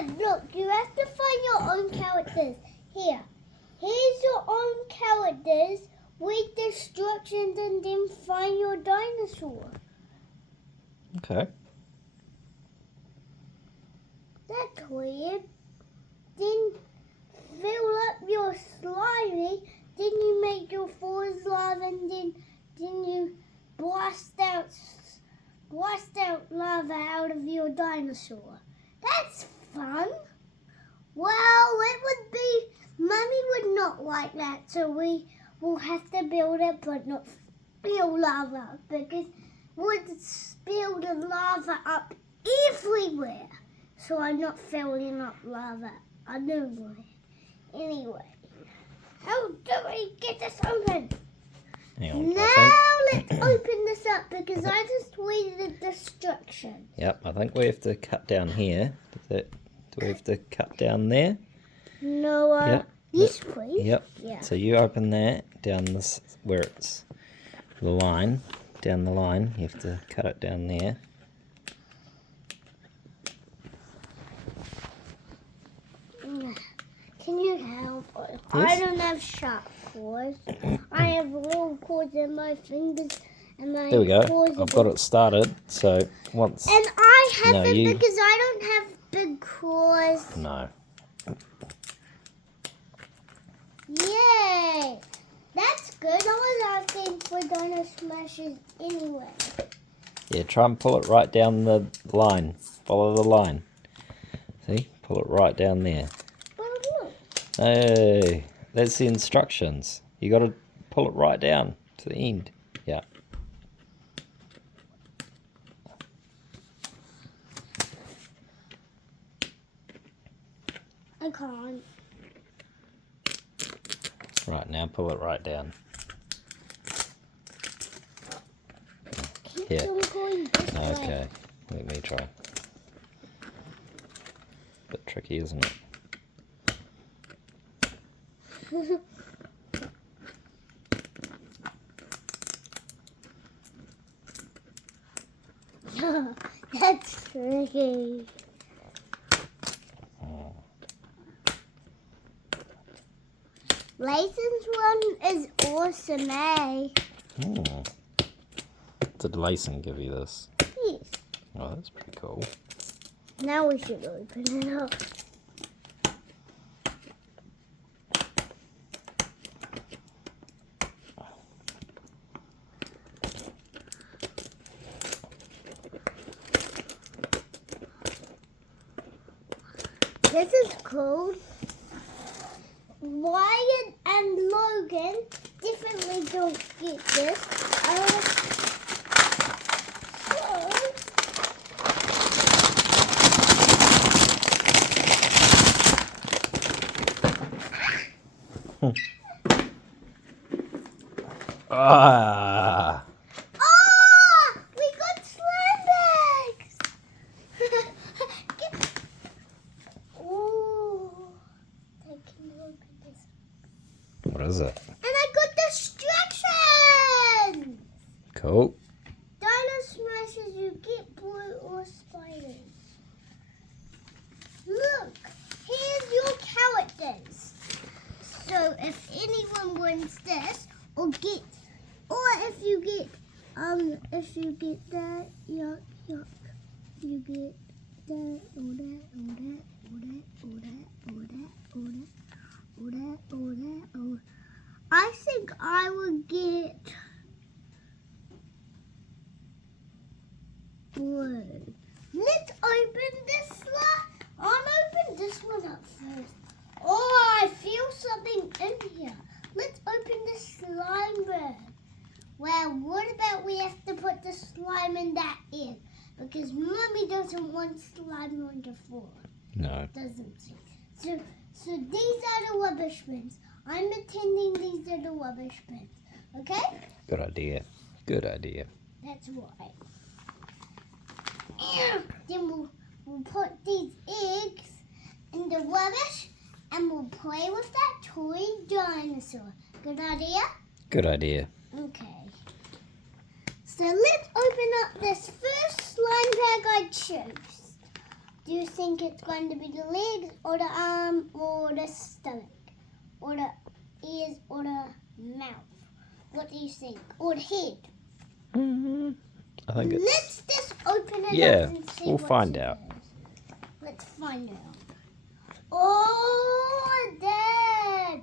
Dad, look, you have to find your own characters. Here's your own characters with the instructions and then find your dinosaur. Okay. That's weird. Then fill up your slimy, then you make your four lava and then you blast out lava out of your dinosaur. That's fun. Well, it would be, Mummy would not like that, so we will have to build it but not spill lava because would spill the lava up everywhere. So I'm not filling up lava everywhere. Anyway, how do we get this open? Hang on, Now let's open this up because I just read the instructions. Yep, I think we have to cut down here. Do we have to cut down there? No, Yep. yes please. Yep. Yeah. So you open that down this where it's the line. Down the line, you have to cut it down there. Can you help? Yes. I don't have sharp claws. I have little claws in my fingers and my There we go. claws I've got it started. So once. And I No, haven't you- because I don't have big claws. No. Yay! That's good. I was asking for Dino Smashes anyway. Yeah, try and pull it right down the line. Follow the line. See? Pull it right down there. But look. Hey, that's the instructions. You got to pull it right down to the end. Yeah. I can't. Right, now pull it right down. Keep Here. on going this way. Okay, let me try. Bit tricky, isn't it? That's tricky. Lason's one is awesome, eh? Oh. Did Layson give you this? Yes. Oh, that's pretty cool. Now we should open it up. This is cool. Wyatt and Logan definitely don't get this. Ah! We got slime bags! Oh, I can open this. What is it? And I got distractions! Cool. Dino Smashes, you get blue or spiders. Look, here's your characters. So if anyone wins this, or if you get that, yuck, you get that, or that, or that, or that, or that, or that, or that, or that, or that, or I think I would get blue. Let's open this I'll open this one up first. Oh, I feel something in here. Let's open this slime bag. Well, what about we have to put the slime in that egg? Because Mommy doesn't want slime on the floor. No. Doesn't she? So these are the rubbish bins. I'm pretending these are the rubbish bins. Okay? Good idea. Good idea. That's right. Then we'll put these eggs in the rubbish and we'll play with that toy dinosaur. Good idea? Good idea. Okay. So let's open up this first slime bag I chose. Do you think it's going to be the legs or the arm or the stomach? Or the ears or the mouth? What do you think? Or the head? I think it's... Let's just open it Yeah, up and see we'll what find it out. is. Let's find out. Oh, Dad!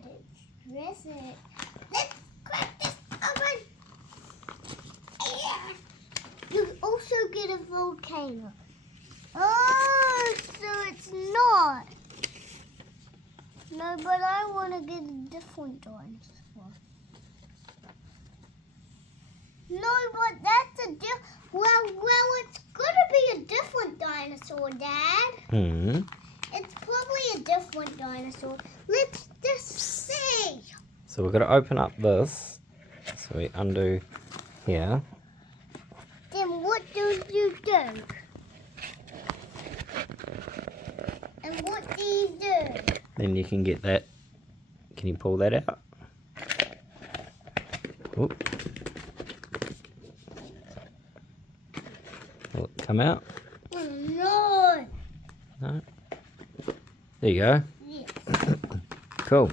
Dress it. Let's crack this open. Yeah. You also get a volcano. Oh, so it's not. No, but I want to get a different dinosaur. No, but that's a well, it's gonna be a different dinosaur, Dad. Hmm. It's probably a different dinosaur. Let's just see. So we're going to open up this. So we undo here. Then what do you do? And what do you do? Then you can get that. Can you pull that out? Oop. Will it come out? Oh, no. No. There you go. Yes. Cool.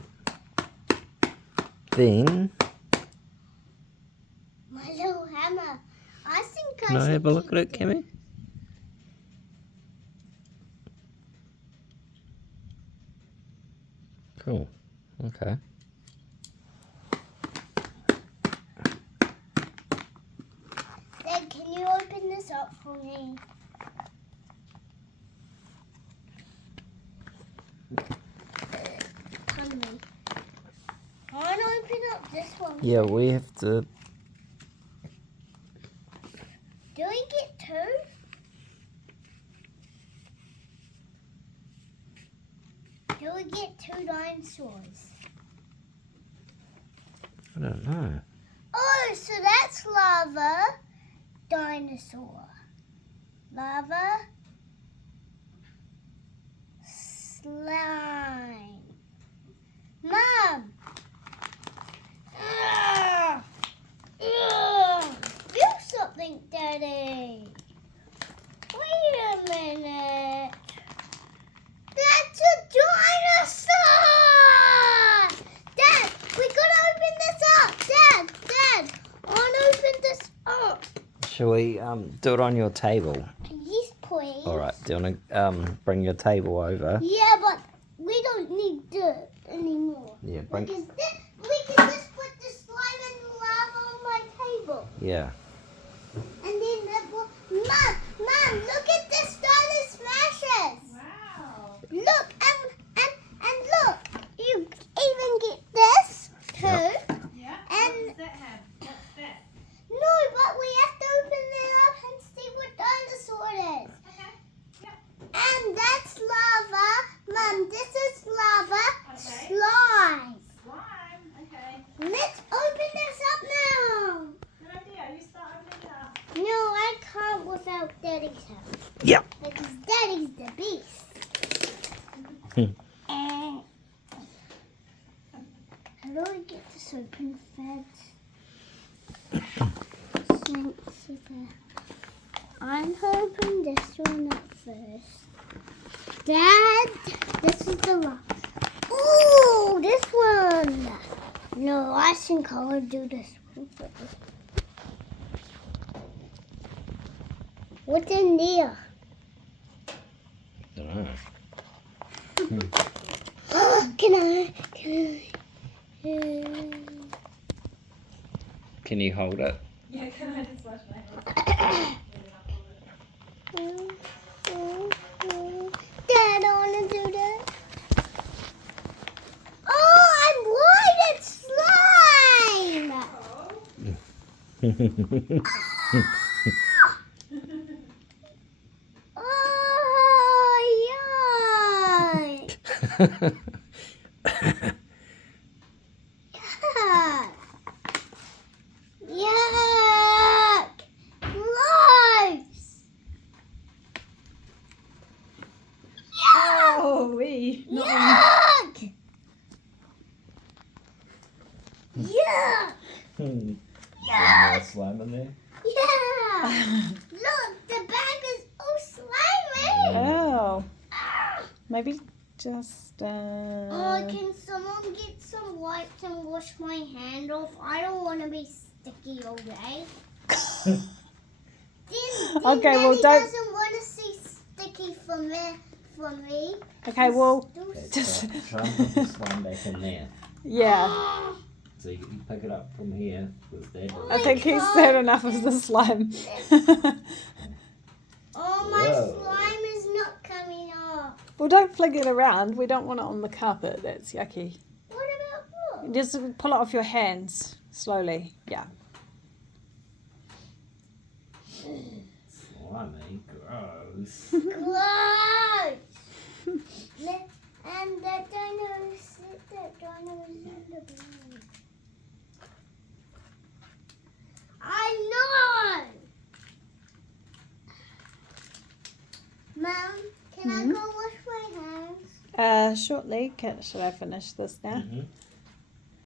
Then, My little hammer. I think can I have a look at it, Kim? Kimmy? Cool. Okay. Dad, can you open this up for me? Pardon me. I want to open up this one. Yeah, we have to... Do we get two? Do we get two dinosaurs? I don't know. Oh, so that's lava dinosaur. Lava slime. Mom! Ugh! Ugh! Feel something, Daddy. Wait a minute. That's a dinosaur! Dad, we gotta open this up. Dad, I wanna open this up. Shall we do it on your table? Yes, please. All right. Do you want to bring your table over? Yeah, but we don't need dirt anymore. Yeah. We Bring. can just put the slime and lava on my table. Yeah. And then that will... Mom, look at this dino smashes. Wow. Look, and look. You even get this too. Yep. Yeah. And- What does that have? What's that? No, but we have to open it up and see what dinosaur it is. Okay. Yep. And that's lava. Mom, this is lava Okay. slime. Slime. Okay. Let's open this up now. Good idea. You start opening it up. No, I can't without Daddy's help. Yeah. Because Daddy's the beast. How do I get this open fence? I'm hoping this one up first. Dad, this is the one. Ooh, this one. No, I think I'll do this one first. What's in there? Don't know. Can I? Can you hold it? Yeah, can I just wash my hands? Dad, I want to do that. Oh, I'm white. It's slime. Oh, yuck. Yuck. Gross. Yuck. Oh, wee. Yuck. Yuck. More slime in there? Yeah. Look, the bag is all slimy. Oh. Maybe just. Oh, can someone get some wipes and wash my hand off? I don't want to be sticky all day. Okay, well, Daddy don't- doesn't want to see sticky from me. Okay, well, Okay, just. try and put this one back in there. Yeah. So you can pick it up from here with that. I think he's had enough of the slime. Oh, my Whoa. slime is not coming off. Well, don't fling it around. We don't want it on the carpet. That's yucky. What about look? Just pull it off your hands slowly. Yeah. Slimy, gross. Close. And that dino is in the bag. I know. Mom, can I go wash my hands? Shortly. Should I finish this now? Mhm.